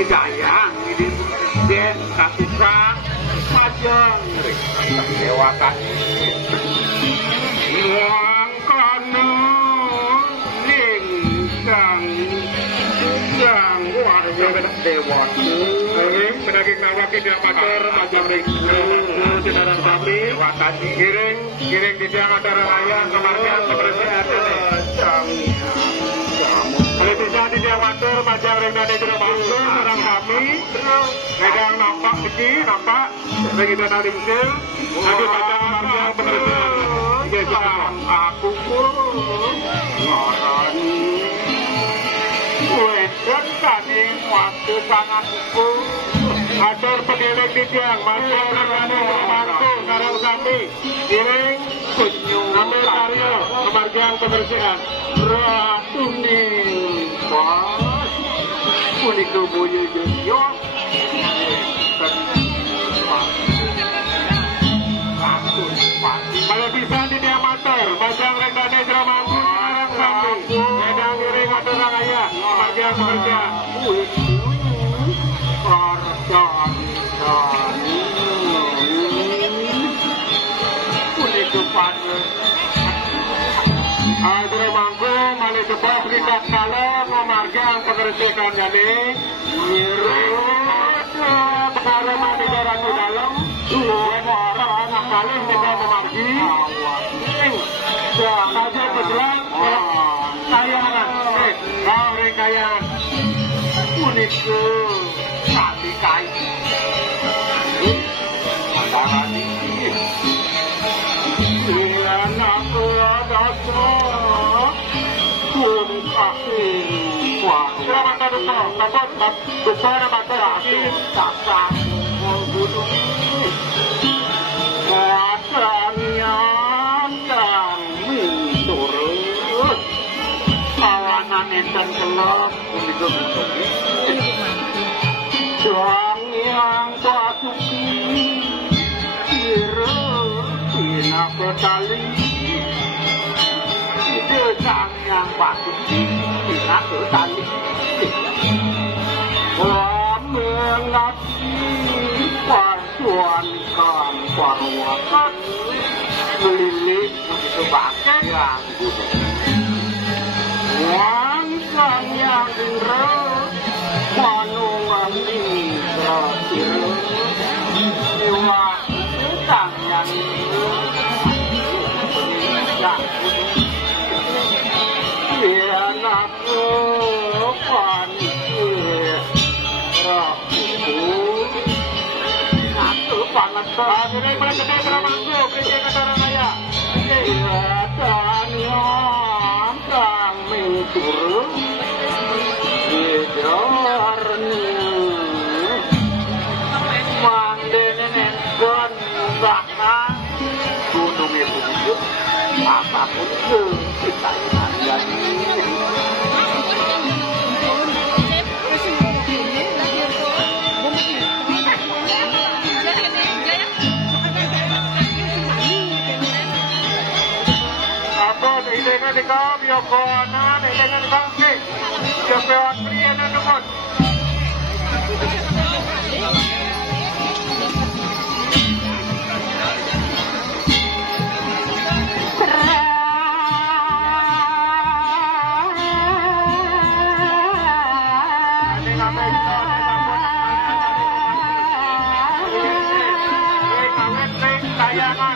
Hidayah ini den kasuka majeng dewasa yang kono lingkang yang warga dewa pedaging nawa tidak pacar majang ringku sedarang sapi watasi giring tidak ada raya kemargaan kebersihan Politisi di Dewatur, Majang Ring dan Negeri Bangsa, orang kami, megang nampak segi, nampak, begitu nanti musim, nanti Majang Marjang penerbitan, gesan aku pun, ngorani, wedan kaning waktu sangat pun, atur pendidik di tiang, Majang Ring dan Negeri Bangsa, sekarang kami, giring, kunyu, ambil karya, kemarjang penerbitan, Ratuni Wah Kunik kebuyu yo Kalau bisa di amatir Majang Ring dan Negeri Bangsa sekarang kami Medang giring atau raya Margian bekerja Kunik kepada Agre mangku mali coba berikat kalau memargang pekerjaan dari perkara mati darah di dalam dua orang anak kali kita memargi saja berjalan kayangan kau rekayan unik kami kait antara ini dengan aku ada Selamat datang, dapat besar materi takkan membunuh Wacannya dan turun kawanan enten kelap Doang yang basuki kira tina petali Sang yang basuki tina petali Mengerti perjuangan perwakan melilit begitu banyak yang Wangsang yang indra manungan indra jiwa sang yang indra yang aku panik Aku panas banget ini berada di Ramangku beri kata raya dan yang kami turun Ijarni Mandenen dan bahkan gunung itu apapun itu kita jadi dengan dikau biokona dengan bangke jepewat pria dan demon Kayangan